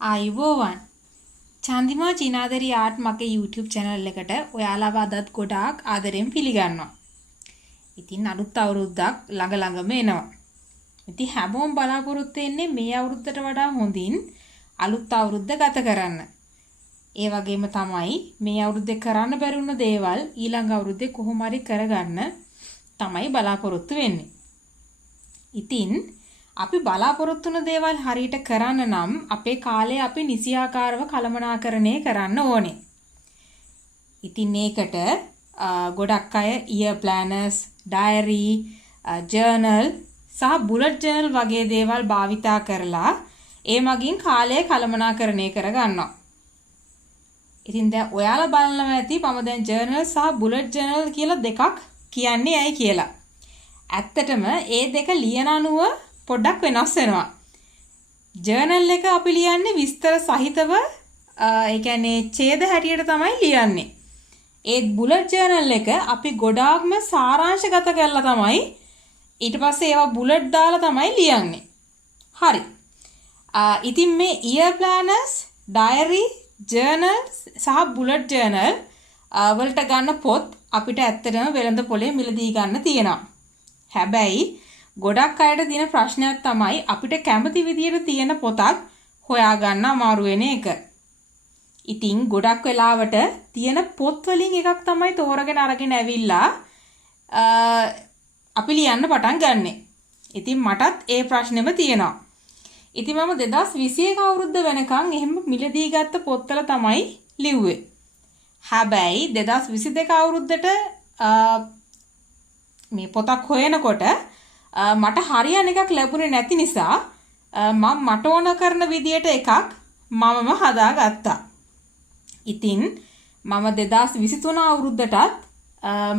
ආයුබෝවන් චන්දිමා චිනාදරි ආර්ට් මගේ YouTube channel එකට ඔයාලව අදත් ගොඩාක් ආදරෙන් පිළිගන්නවා. ඉතින් අලුත් අවුරුද්දක් ළඟම එනවා. ඉතින් හැමෝම බලාපොරොත්තු වෙන්නේ මේ අවුරුද්දට වඩා හොඳින් අලුත් අවුරුද්ද ගත කරන්න. ඒ වගේම තමයි මේ අවුරුද්දේ කරන්න බැරි වුණ දේවල් ඊළඟ අවුරුද්දේ කොහොම හරි කරගන්න තමයි බලාපොරොත්තු වෙන්නේ. ඉතින් අපි බලාපොරොත්තු වෙන දේවල් හරියට කරන්න නම් අපේ කාලය අපි නිසියාකාරව කළමනාකරණය කරන්න ඕනේ. ඉතින් මේකට ගොඩක් අය year planners, diary, journal සහ bullet journal වගේ දේවල් භාවිතා කරලා ඒ මගින් කාලය කළමනාකරණය කරගන්නවා. ඉතින් දැන් ඔයාලා බලනවා ඇති මම දැන් journal සහ bullet journal කියලා දෙකක් කියන්නේ ඇයි කියලා. ඇත්තටම ඒ දෙක ලියන අනුව පොඩ්ඩක් වෙනස් වෙනවා. ජර්නල් එක අපි ලියන්නේ විස්තර සහිතව ඒ කියන්නේ ඡේද හැටියට තමයි ලියන්නේ. ඒ බුලට් ජර්නල් එක අපි ගොඩාක්ම සාරාංශගත කරලා තමයි ඊට පස්සේ ඒවා බුලට් දාලා තමයි ලියන්නේ. හරි. ඉතින් මේ year planners, diary, journals සහ bullet journal වලට ගන්න පොත් අපිට ඇත්තටම වෙළඳ පොලේ මිලදී ගන්න තියෙනවා. හැබැයි ගොඩක් අයට තියෙන ප්‍රශ්නයක් තමයි අපිට කැමති විදියට තියෙන පොතක් හොයාගන්න අමාරු වෙන එක. ඉතින් ගොඩක් වෙලාවට තියෙන පොත් වලින් එකක් තමයි තෝරගෙන අරගෙන ඇවිල්ලා අපි ලියන්න පටන් ගන්නෙ. ඉතින් මටත් ඒ ප්‍රශ්නෙම තියෙනවා. ඉතින් මම 2021 අවුරුද්ද වෙනකන් එහෙම මිලදී ගත්ත පොත්වල තමයි ලිව්වේ. හැබැයි 2022 අවුරුද්දට මේ පොතක් හොයනකොට මට හරියන එකක් ලැබුණේ නැති නිසා මම මට ඕන කරන විදියට එකක් මමම හදාගත්තා. ඉතින් මම 2023 අවුරුද්දටත්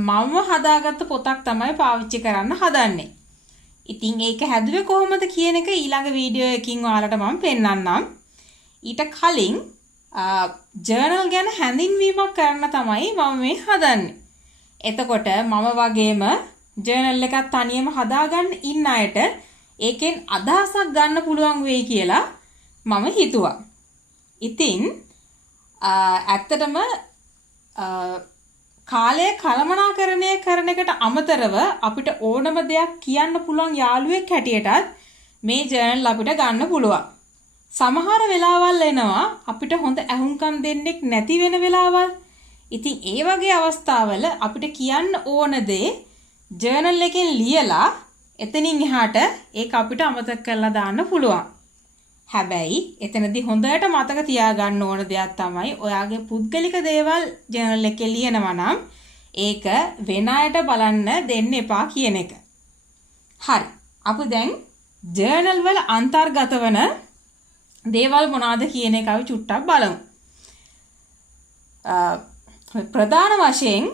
මම හදාගත්ත පොතක් තමයි පාවිච්චි කරන්න හදන්නේ. ඉතින් ඒක හැදුවේ කොහොමද කියන එක ඊළඟ වීඩියෝ එකකින් ඔයාලට මම පෙන්නන්නම්. ඊට කලින් ජර්නල් ගැන හැඳින්වීමක් කරන්න තමයි මම මේ හදන්නේ. එතකොට මම වගේම ජර්නල් එකක් තනියම හදාගන්න ඉන්න අයට ඒකෙන් අදහසක් ගන්න පුළුවන් වෙයි කියලා මම හිතුවා. ඉතින් ඇත්තටම කාලය කළමනාකරණය කරන එකට අමතරව අපිට ඕනම දෙයක් කියන්න පුළුවන් යාළුවෙක් හැටියටත් මේ ජර්නල් අපිට ගන්න පුළුවන්. සමහර වෙලාවල් එනවා අපිට හොඳ ඇහුම්කම් දෙන්නෙක් නැති වෙන වෙලාවල්. ඉතින් ඒ වගේ අවස්ථාවල අපිට කියන්න ඕන දේ ජර්නල් එකෙන් ලියලා එතනින් එහාට ඒක අපිට අමතක කරලා දාන්න පුළුවන්. හැබැයි එතනදී හොඳට මතක තියාගන්න ඕන දෙයක් තමයි ඔයාගේ පුද්ගලික දේවල් ජර්නල් එකේ ලියනවා නම් ඒක වෙන අයට බලන්න දෙන්න එපා කියන එක. හරි. අපි දැන් ජර්නල් වල අන්තර්ගත වන දේවල් මොනවාද කියන එක අපි චුට්ටක් බලමු. ප්‍රධාන වශයෙන්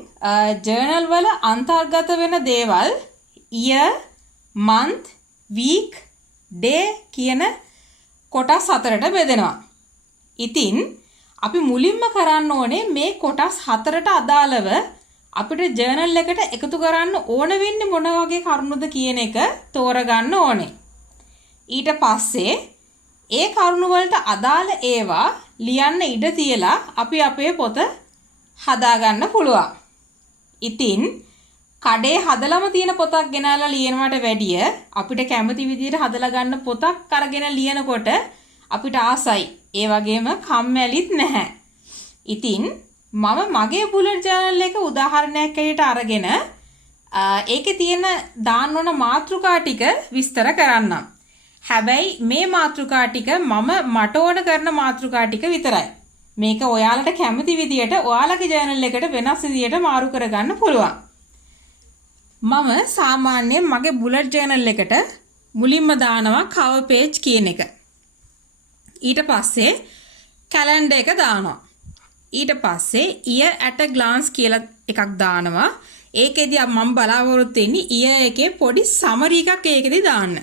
ජර්නල් වල අන්තර්ගත වෙන දේවල් year, month, week, day කියන කොටස් හතරට බෙදෙනවා. ඉතින් අපි මුලින්ම කරන්න ඕනේ මේ කොටස් හතරට අදාළව අපිට ජර්නල් එකට එකතු කරන්න ඕන වෙන්නේ මොන වගේ කරුණුද කියන එක තෝරගන්න ඕනේ. ඊට පස්සේ ඒ කරුණු වලට අදාළ ඒවා ලියන්න ඉඩ තියලා අපි අපේ පොත හදාගන්න පුළුවන්. ඉතින් කඩේ හදලම තියෙන පොතක් ගෙනල්ලා ලියනවට වැඩිය අපිට කැමති විදිහට හදලා ගන්න පොතක් අරගෙන ලියනකොට අපිට ආසයි. ඒ වගේම කම්මැලිත් නැහැ. ඉතින් මම මගේ බුලට් ජර්නල් එක උදාහරණයක් ඇරෙට අරගෙන ඒකේ තියෙන දාන්න ඕන මාතෘකා ටික විස්තර කරන්නම්. හැබැයි මේ මාතෘකා ටික මට ඕන කරන මාතෘකා ටික විතරයි. මේක ඔයාලට කැමති විදියට ඔයාලගේ ජර්නල් එකට වෙනස් විදියට මාරු කරගන්න පුළුවන්. මම සාමාන්‍යයෙන් මගේ බුලට් ජර්නල් එකට මුලින්ම දානවා cover page කියන එක. ඊට පස්සේ calendar එක දානවා. ඊට පස්සේ year at a glance කියලා එකක් දානවා. ඒකෙදි මම බලාපොරොත්තු වෙන්නේ year එකේ පොඩි summary එකක් ඒකෙදි දාන්න.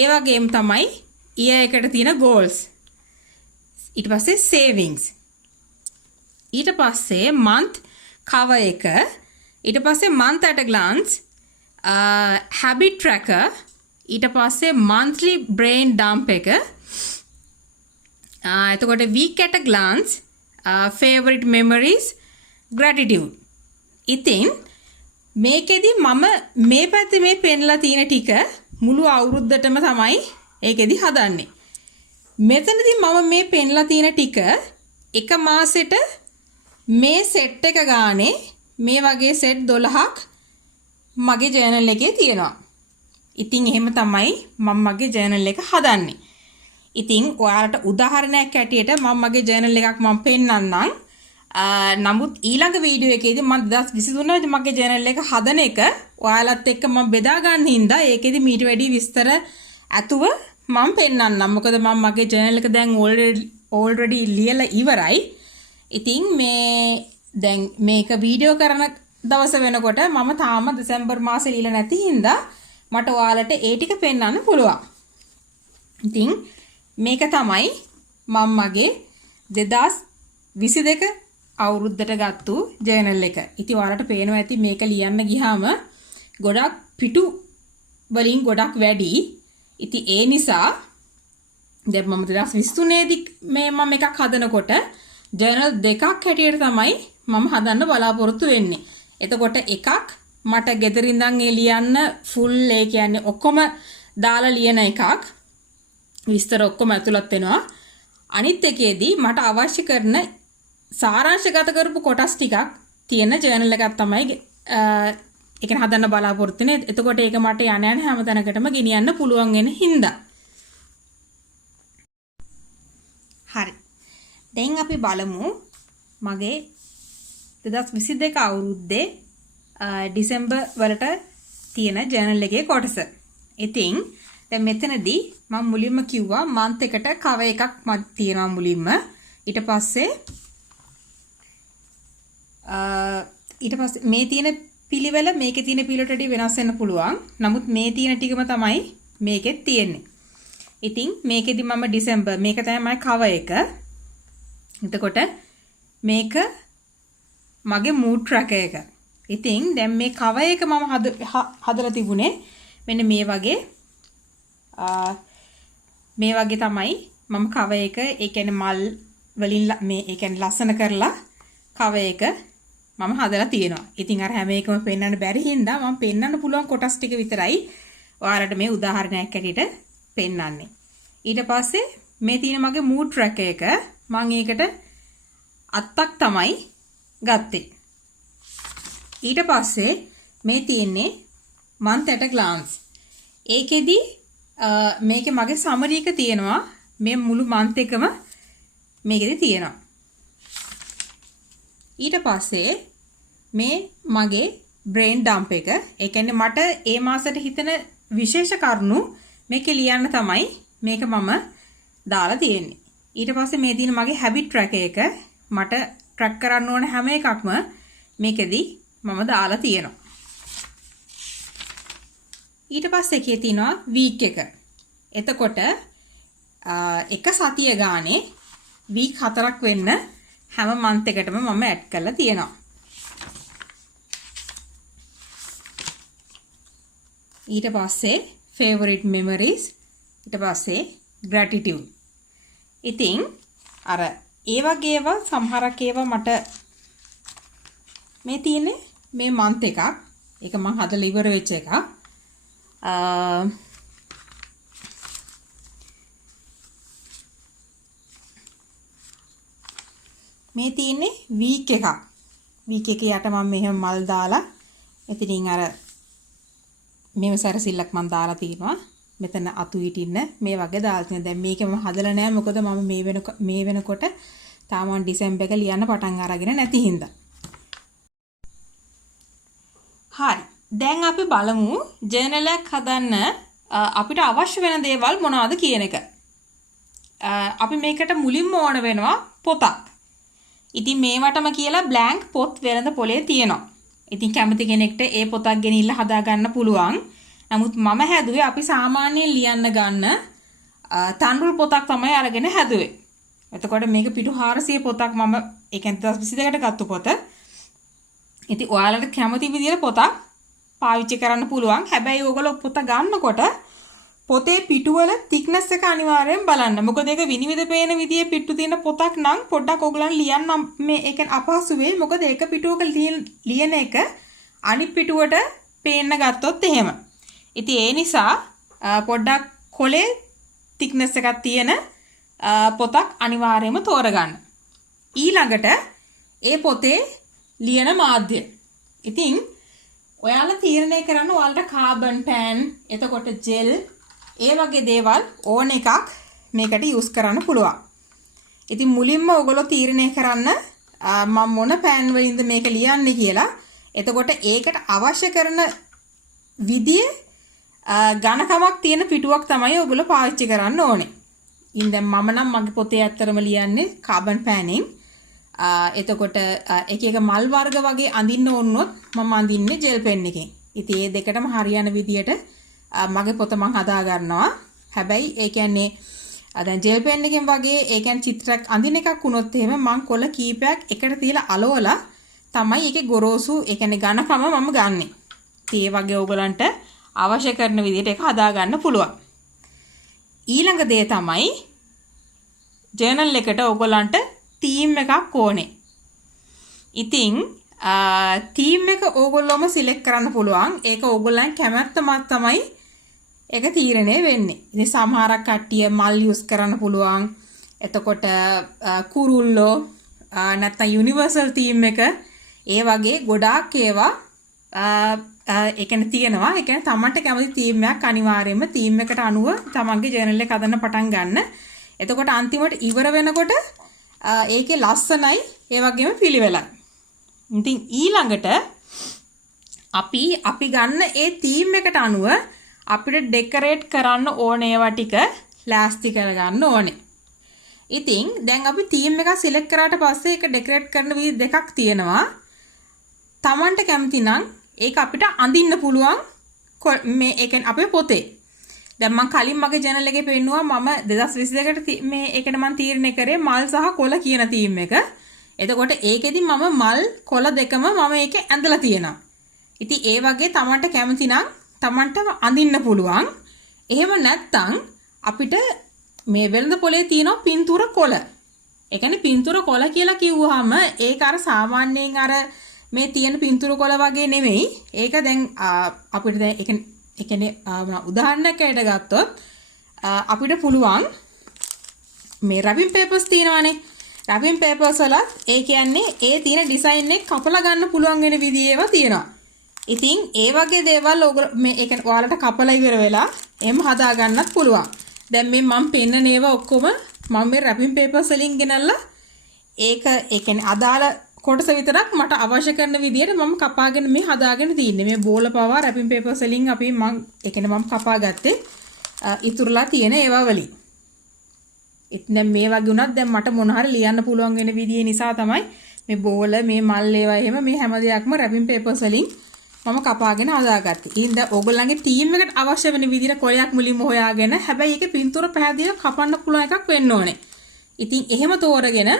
ඒ වගේම තමයි year එකට තියෙන goals. ඊට පස්සේ savings. ඊට පස්සේ month cover එක. ඊට පස්සේ month at a glance, habit tracker, ඊට පස්සේ monthly brain dump එක, එතකොට week at a glance, favorite memories, gratitude. ඉතින් මේකෙදි මම මේ පැත්තේ මේ පෙන්ලා තියෙන ටික මුළු අවුරුද්දටම තමයි ඒකෙදි හදන්නේ. මෙතනදී මම මේ පෙන්ලා තියෙන ටික එක මාසෙට මේ සෙට් එක ගානේ මේ වගේ සෙට් 12ක් මගේ ජර්නල් එකේ තියෙනවා. ඉතින් එහෙම තමයි මම මගේ ජර්නල් එක හදන්නේ. ඉතින් ඔයාලට උදාහරණයක් ඇටියට මම මගේ ජර්නල් එකක් මම පෙන්නන්නම්. නමුත් ඊළඟ වීඩියෝ එකේදී මම 2023 මගේ ජර්නල් එක හදන එක ඔයාලත් එක්ක මම බෙදා ගන්න හින්දා ඒකෙදි මීට වැඩි විස්තර ඇතුව මම පෙන්නන්නම්. මොකද මම මගේ ජර්නල් එක දැන් already ලියලා ඉවරයි. ඉතින් දැන් මේක වීඩියෝ කරන දවස වෙනකොට මම තාම දෙසැම්බර් මාසේ ලියලා නැති හින්දා මට ඔයාලට ඒ ටික පෙන්වන්න පුළුවන්. ඉතින් මේක තමයි මම මගේ 2022 අවුරුද්දට ගත්තු ජර්නල් එක. ඉතින් ඔයාලට පේනවා ඇති මේක ලියන්න ගියාම ගොඩක් පිටු වලින් ගොඩක් වැඩි. ඉතින් ඒ නිසා දැන් මම 2023 දී මම එකක් හදනකොට ජර්නල් දෙකක් හැටියට තමයි මම හදන්න බලාපොරොත්තු වෙන්නේ. එතකොට එකක් මට ගෙදර ඉඳන් ලියන්න ෆුල් ඒ කියන්නේ ඔක්කොම දාලා ලියන එකක්. විස්තර ඔක්කොම ඇතුළත් වෙනවා. අනිත් එකේදී මට අවශ්‍ය කරන සාරාංශගත කරපු කොටස් ටිකක් තියෙන ජර්නල් එකක් තමයි ඒක හදන්න බලාපොරොත්තු වෙන්නේ. එතකොට ඒක මට යන හැම තැනකටම ගෙනියන්න පුළුවන් වෙන හින්දා. හරි. දැන් අපි බලමු මගේ 2022 අවුරුද්දේ ඩිසෙම්බර් වලට තියෙන ජර්නල් එකේ කොටස. ඉතින් දැන් මෙතනදී මම මුලින්ම කිව්වා මන්ත් එකට කව එකක් තියෙනවා මුලින්ම. ඊට පස්සේ මේ තියෙන පිළිවෙල මේකේ තියෙන පිළිවෙලට වඩා වෙනස් වෙන්න පුළුවන්. නමුත් මේ තියෙන ටිකම තමයි මේකෙත් තියෙන්නේ. ඉතින් මේකෙදි මම ඩිසෙම්බර් මේක තමයි කව එක. එතකොට මේක මගේ mood tracker එක. ඉතින් දැන් මේ කව එක මම හදලා තිබුණේ මෙන්න මේ වගේ තමයි මම කව එක ඒ කියන්නේ මල් වලින් මේ ඒ කියන්නේ ලස්සන කරලා කව එක මම හදලා තියෙනවා. ඉතින් අර හැම එකම පෙන්වන්න බැරි හින්දා මම පෙන්වන්න පුළුවන් කොටස් ටික විතරයි ඔයාලට මේ උදාහරණයක් ඇටියට පෙන්වන්නේ. ඊට පස්සේ මේ තියෙන මගේ mood tracker එක මම ඒකට අත්තක් තමයි ගත්තේ. ඊට පස්සේ මේ තියෙන්නේ month at a glance. ඒකෙදි මේකේ මගේ summary එක තියෙනවා. මේ මුළු month එකම මේකෙදි තියෙනවා. ඊට පස්සේ මේ මගේ brain dump එක. ඒ කියන්නේ මට ඒ මාසෙට හිතෙන විශේෂ කරුණු මේකේ ලියන්න තමයි මේක මම දාලා තියෙන්නේ. ඊට පස්සේ මේ තියෙන මගේ habit tracker එක මට track කරන්න ඕන හැම එකක්ම මේකෙදි මම දාලා තියෙනවා. ඊට පස්සේ එකේ තියෙනවා week එක. එතකොට එක සතිය ගානේ week 4ක් වෙන්න හැම month එකටම මම add කරලා තියෙනවා. ඊට පස්සේ favorite memories, ඊට පස්සේ gratitude. ඉතින් අර ඒ වගේ ඒවා සමහරක් ඒවා මට මේ තියෙන්නේ මේ month එකක්. ඒක මම හදලා ඉවර වෙච්ච එකක්. මේ තියෙන්නේ week එකක්. week එකේ යට මම මෙහෙම මල් දාලා එතනින් අර මේව සැරසිල්ලක් මම දාලා තියෙනවා. මෙතන අතු හිටින්න මේ වගේ දාලා තියෙනවා. දැන් මේක මම හදලා නැහැ මොකද මම මේ වෙනකොට තාම ඩිසෙම්බර් එක ලියන්න පටන් අරගෙන නැති හින්දා. හරි. දැන් අපි බලමු ජර්නල් එකක් හදන්න අපිට අවශ්‍ය වෙන දේවල් මොනවද කියන එක. අපි මේකට මුලින්ම ඕන වෙනවා පොතක්. ඉතින් මේවටම කියලා බ්ලැන්ක් පොත් වෙළඳ පොලේ තියෙනවා. ඉතින් කැමති කෙනෙක්ට ඒ පොතක් ගෙනිල්ලා හදා ගන්න පුළුවන්. නමුත් මම හැදුවේ අපි සාමාන්‍යයෙන් ලියන්න ගන්න තන්රුල් පොතක් තමයි අරගෙන හැදුවේ. එතකොට මේක පිටු 400 පොතක් මම ඒ කියන්නේ 2022කට ගත්ත පොත. ඉතින් ඔයාලට කැමති විදියට පොතක් පාවිච්චි කරන්න පුළුවන්. හැබැයි ඕගොල්ලෝ පොත ගන්නකොට පොතේ පිටුවල thickness එක අනිවාර්යෙන් බලන්න. මොකද ඒක විනිවිද පේන විදිහේ පිටු තියෙන පොතක් නම් පොඩ්ඩක් ඔයගලන් ලියන්න මේ ඒ කියන්නේ අපහසු වෙයි. මොකද ඒක පිටුවක ලියන එක අනිත් පිටුවට පේන්න ගත්තොත් එහෙම. ඉතින් ඒ නිසා පොඩ්ඩක් කොලේ thickness එකක් තියෙන පොතක් අනිවාර්යයෙන්ම තෝරගන්න. ඊළඟට ඒ පොතේ ලියන මාධ්‍ය. ඉතින් ඔයාලා තීරණය කරන්න ඔයාලට කාබන් පෑන්, එතකොට ජෙල්, ඒ වගේ දේවල් ඕන එකක් මේකට යූස් කරන්න පුළුවන්. ඉතින් මුලින්ම ඔයගොල්ලෝ තීරණය කරන්න මම මොන පෑන් වලින්ද මේක ලියන්නේ කියලා. එතකොට ඒකට අවශ්‍ය කරන විදිය ඝනකමක් තියෙන පිටුවක් තමයි ඔයගොල්ලෝ පාවිච්චි කරන්න ඕනේ. ඉතින් දැන් මම නම් මගේ පොතේ ඇත්තරම ලියන්නේ කාබන් පෑනින්. එතකොට එක එක මල් වර්ග වගේ අඳින්න ඕනොත් මම අඳින්නේ ජෙල් පෙන් එකෙන්. ඉතින් මේ දෙකටම හරියන විදියට මගේ පොත මම හදා ගන්නවා. හැබැයි ඒ කියන්නේ දැන් ජෙල් පෙන් එකෙන් වගේ ඒ කියන්නේ චිත්‍රයක් අඳින එකක් වුණොත් එහෙම මම කොළ කීපයක් එකට තියලා අලවලා තමයි ඒකේ ගොරෝසු ඒ කියන්නේ ඝනකම මම ගන්නෙ. ඉතින් ඒ වගේ ඕගලන්ට අවශ්‍ය කරන විදියට ඒක හදා ගන්න පුළුවන්. ඊළඟ දේ තමයි ජර්නල් එකට ඕගලන්ට තීම් එකක් ඕනේ. ඉතින් තීම් එක ඕගොල්ලෝම සිලෙක්ට් කරන්න පුළුවන්. ඒක ඕගොල්ලන් කැමැත්ත මත තමයි ඒක තීරණය වෙන්නේ. ඉතින් සමහරක් කට්ටිය මල් යූස් කරන්න පුළුවන්. එතකොට කුරුල්ලෝ නැත්නම් යුනිවර්සල් තීම් එක ඒ වගේ ගොඩාක් ඒවා ඒ කියන්නේ තියෙනවා. ඒ කියන්නේ තමන්ට කැමති තීම් එකක් අනිවාර්යයෙන්ම තීම් එකට අනුව තමන්ගේ ජර්නල් එක හදන්න පටන් ගන්න. එතකොට අන්තිමට ඉවර වෙනකොට ඒකේ ලස්සනයි ඒ වගේම පිළිවෙලයි. ඉතින් ඊළඟට අපි ගන්න ඒ තීම් එකට අනුව අපිට ඩෙකොරේට් කරන්න ඕන ඒවා ටික ලෑස්ති කරගන්න ඕනේ. ඉතින් දැන් අපි තීම් එක සිලෙක්ට් කරාට පස්සේ ඒක ඩෙකොරේට් කරන විදි දෙකක් තියෙනවා. Tamanට කැමති නම් ඒක අපිට අඳින්න පුළුවන් මේ ඒ කියන්නේ අපේ පොතේ. දැන් මම කලින් මගේ channel එකේ පෙන්නුවා මම 2022කට මේ ඒකට මම තීරණය කරේ මල් සහ කොළ කියන තීම් එක. එතකොට ඒකෙදි මම මල් කොළ දෙකම මම ඒකේ ඇඳලා තියෙනවා. ඉතින් ඒ වගේ Tamanට කැමති නම් Tamanට අඳින්න පුළුවන්. එහෙම නැත්නම් අපිට මේ වෙළඳ පොලේ තියෙන පින්තූර කොළ. ඒ කියන්නේ පින්තූර කොළ කියලා කිව්වහම ඒක අර සාමාන්‍යයෙන් අර මේ තියෙන පින්තූර කොළ වගේ නෙමෙයි. ඒක දැන් අපිට දැන් ඒ කියන්නේ උදාහරණයකට ගත්තොත් අපිට පුළුවන් මේ රැපින් පේපර්ස් තියෙනවානේ. රැපින් පේපර්ස් වල ඒ කියන්නේ ඒ තියෙන ඩිසයින් එක කපලා ගන්න පුළුවන් වෙන විදිහ ඒවා තියෙනවා. ඉතින් ඒ වගේ දේවල් මේ ඒ කියන්නේ ඔයාලට කපලා ඉවර වෙලා එහෙම හදා ගන්නත් පුළුවන්. දැන් මේ මම පෙන්නන ඒවා ඔක්කොම මම මේ රැපින් පේපර්ස් වලින් ගෙනල්ලා ඒක ඒ කියන්නේ අදාළ කොටස විතරක් මට අවශ්‍ය කරන විදිහට මම කපාගෙන මේ හදාගෙන තින්නේ. මේ බෝල පවා රැපින් පේපර්ස් වලින් අපි මම ඒ කියන්නේ මම කපා ගත්තේ ඉතුරුලා තියෙන ඒවා වලින්. ඉතින් දැන් මේ වගේ උනත් දැන් මට මොන හරි ලියන්න පුළුවන් වෙන විදිය නිසා තමයි මේ බෝල මේ මල් ඒවා එහෙම මේ හැම දෙයක්ම රැපින් පේපර්ස් වලින් මම කපාගෙන හදාගත්තේ. ඉතින් දැන් ඕගොල්ලන්ගේ ටීම් එකට අවශ්‍ය වෙන විදිහට කොලයක් මුලින්ම හොයාගෙන හැබැයි ඒකේ පින්තූර පැහැදිලිව කපන්න පුළුවන් එකක් වෙන්න ඕනේ. ඉතින් එහෙම තෝරගෙන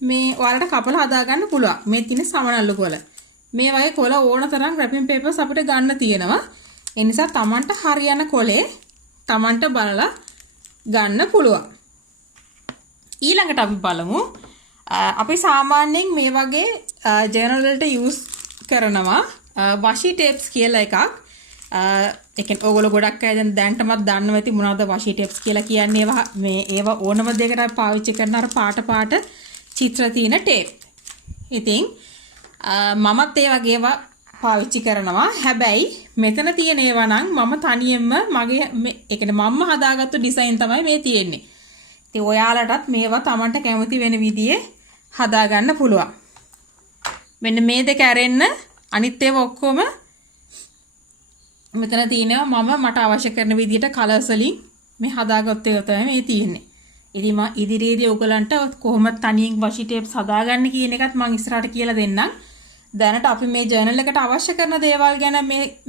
මේ ඔයාලට කපලා හදා ගන්න පුළුවන්. මේ තියෙන සමනල්ලු කොළ. මේ වගේ කොළ ඕන තරම් රැපින් පේපර්ස් අපිට ගන්න තියෙනවා. ඒ නිසා Tamanට හරියන කොලේ Tamanට බලලා ගන්න පුළුවන්. ඊළඟට අපි බලමු අපි සාමාන්‍යයෙන් මේ වගේ ජර්නල් වලට යූස් කරනවා වෂි ටේප්ස් කියලා එකක්. ඒ කියන්නේ ඕගොල්ලෝ ගොඩක් අය දැන්ටමත් දන්නව ඇති මොනවද වෂි ටේප්ස් කියලා කියන්නේ. ඒවා ඕනම දෙයකට පාවිච්චි කරන අර පාට චිත්‍ර තියෙන ටේප්. ඉතින් මමත් ඒ වගේ ඒවා පාවිච්චි කරනවා. හැබැයි මෙතන තියෙන ඒවා නම් මම තනියෙන්ම මගේ ඒ කියන්නේ මම්ම හදාගත්තු ඩිසයින් තමයි මේ තියෙන්නේ. ඉතින් ඔයාලටත් මේවා Tamanට කැමති වෙන විදිහේ හදා ගන්න පුළුවන්. මෙන්න මේ දෙක ඇරෙන්න අනිත් ඒවා ඔක්කොම මෙතන තියෙනවා මට අවශ්‍ය කරන විදිහට කලර්ස් වලින් මේ හදාගත්ත ඒවා තමයි මේ තියෙන්නේ. ඉතින් මම ඉදිරියේදී ඔයගලන්ට කොහොමද තනියෙන් වෂි ටේප්ස් හදාගන්න කියන එකත් මම ඉස්සරහට කියලා දෙන්නම්. දැනට අපි මේ ජර්නල් එකට අවශ්‍ය කරන දේවල් ගැන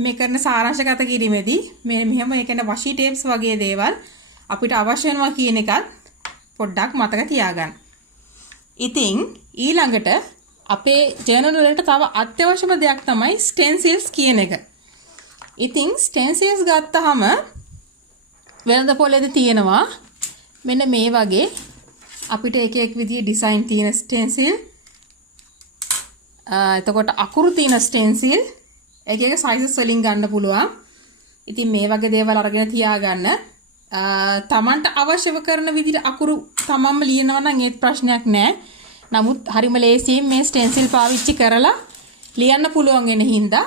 මේ කරන සාරාංශගත කිරීමේදී මේ මෙහෙම ඒ කියන්නේ වෂි ටේප්ස් වගේ දේවල් අපිට අවශ්‍ය වෙනවා කියන එකත් පොඩ්ඩක් මතක තියාගන්න. ඉතින් ඊළඟට අපේ ජර්නල් වලට තව අත්‍යවශ්‍යම දෙයක් තමයි ස්ටෙන්සිල්ස් කියන එක. ඉතින් ස්ටෙන්සිල්ස් ගත්තාම වෙළඳ පොලේදී තියෙනවා මෙන්න මේ වගේ අපිට එක එක විදිහේ ඩිසයින් තියෙන ස්ටෙන්සිල් එතකොට අකුරු තියෙන ස්ටෙන්සිල් එක එක සයිසස් වලින් ගන්න පුළුවන්. ඉතින් මේ වගේ දේවල් අරගෙන තියාගන්න. තමන්ට අවශ්‍යව කරන විදිහට අකුරු තමන්ම ලියනවා නම් ඒත් ප්‍රශ්නයක් නැහැ. නමුත් හරිම ලේසියෙන් මේ ස්ටෙන්සිල් පාවිච්චි කරලා ලියන්න පුළුවන් වෙන හින්දා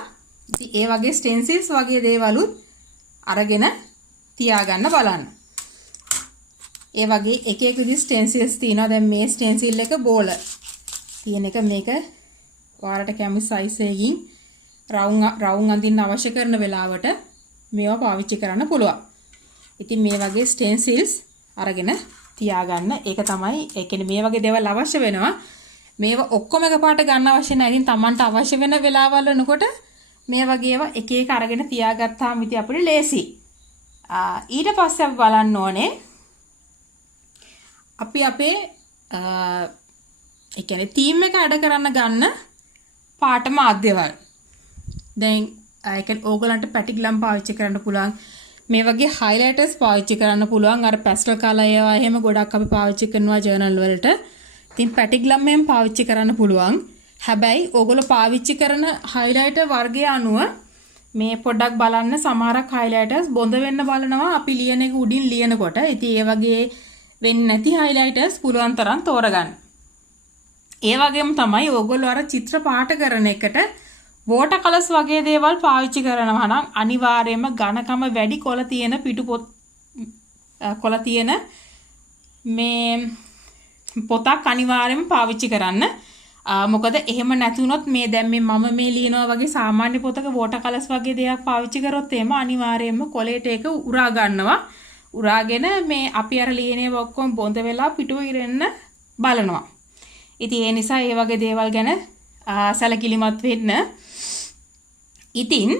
ඉතින් ඒ වගේ ස්ටෙන්සිල්ස් වගේ දේවලුත් අරගෙන තියාගන්න බලන්න. ඒ වගේ එක එක විදිහේ ස්ටෙන්සිල්ස් තියෙනවා. දැන් මේ ස්ටෙන්සිල් එක බෝල තියෙන එක මේක ඔයාලට කැමති සයිස් එකකින් රවුම් අඳින්න අවශ්‍ය කරන වෙලාවට මේවා පාවිච්චි කරන්න පුළුවන්. ඉතින් මේ වගේ ස්ටෙන්සිල්ස් අරගෙන තියාගන්න. ඒක තමයි ඒ කියන්නේ මේ වගේ දේවල් අවශ්‍ය වෙනවා. මේවා ඔක්කොම එකපාරට ගන්න අවශ්‍ය නැහැ. ඉතින් Tamanට අවශ්‍ය වෙන වෙලාවල් වෙනකොට මේ වගේ ඒවා එක එක අරගෙන තියාගත්තාම ඉතින් අපිට ලේසි. ඊට පස්සේ අපි බලන්න ඕනේ අපි අපේ ඒ කියන්නේ තීම් එක ඇඩ කරන්න ගන්න පාට මාධ්‍යවල. දැන් ඒ කියන්නේ ඕගලන්ට පැටිග්ලම් පාවිච්චි කරන්න පුළුවන්. මේ වගේ highlighters පාවිච්චි කරන්න පුළුවන්. අර pastel color ඒවා එහෙම ගොඩක් අපි පාවිච්චි කරනවා ජර්නල් වලට. ඉතින් පැටිග්ලම් එහෙම පාවිච්චි කරන්න පුළුවන්. හැබැයි ඕගොල්ලෝ පාවිච්චි කරන highlighter වර්ගය අනුව මේ පොඩ්ඩක් බලන්න සමහරක් highlighters බොඳ වෙන්න බලනවා අපි ලියන එක උඩින් ලියනකොට. ඉතින් ඒ වගේ වෙන්නේ නැති highlighters පුළුවන් තරම් තෝරගන්න. ඒ වගේම තමයි ඕගොල්ලෝ අර චිත්‍ර පාට කරන එකට water colors වගේ දේවල් පාවිච්චි කරනවා නම් අනිවාර්යයෙන්ම ඝනකම වැඩි කොළ තියෙන පිටු කොළ තියෙන මේ පොතක් අනිවාර්යයෙන්ම පාවිච්චි කරන්න. මොකද එහෙම නැති වුණොත් මේ දැන් මම මේ ලියනවා වගේ සාමාන්‍ය පොතක water colors වගේ දේවල් පාවිච්චි කරොත් එහෙම අනිවාර්යයෙන්ම කොළේට ඒක උරා ගන්නවා. උරාගෙන මේ අපි අර ලියනේ ඔක්කොම බොඳ වෙලා පිටුව ඉරෙන්න බලනවා. ඉතින් ඒ නිසා මේ වගේ දේවල් ගැන සැලකිලිමත් වෙන්න. ඉතින්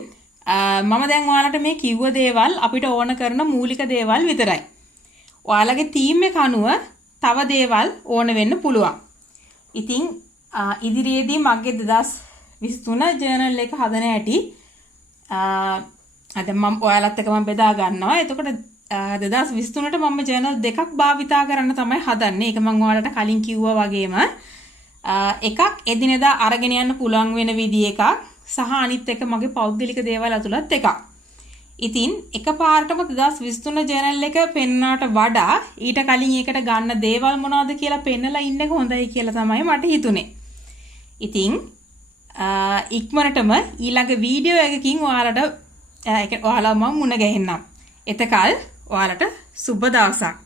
මම දැන් ඔයාලට මේ කිව්ව දේවල් අපිට ඕන කරන මූලික දේවල් විතරයි. ඔයාලගේ තීම් එක අනුව තව දේවල් ඕන වෙන්න පුළුවන්. ඉතින් ඉදිරියේදී මගේ 2023 ජර්නල් එක හදන හැටි අද මම ඔයාලත් එක්ක මම බෙදා ගන්නවා. එතකොට 2023ට මම ජර්නල් දෙකක් භාවිතා කරන්න තමයි හදන්නේ. ඒක මම ඔයාලට කලින් කිව්වා වගේම එකක් එදිනෙදා අරගෙන යන්න පුළුවන් වෙන විදිහ එකක් සහ අනිත් එක මගේ පෞද්ගලික දේවල් ඇතුළත් එකක්. ඉතින් එකපාරටම 2023 ජර්නල් එක පෙන්වන්නට වඩා ඊට කලින් ඒකට ගන්න දේවල් මොනවද කියලා පෙන්නලා ඉන්න එක හොඳයි කියලා තමයි මට හිතුනේ. ඉතින් ඉක්මනටම ඊළඟ වීඩියෝ එකකින් ඔයාලට ඔයාලා මම මුණ ගැහෙන්නම්. එතකල් ඔයාලට සුබ දවසක්.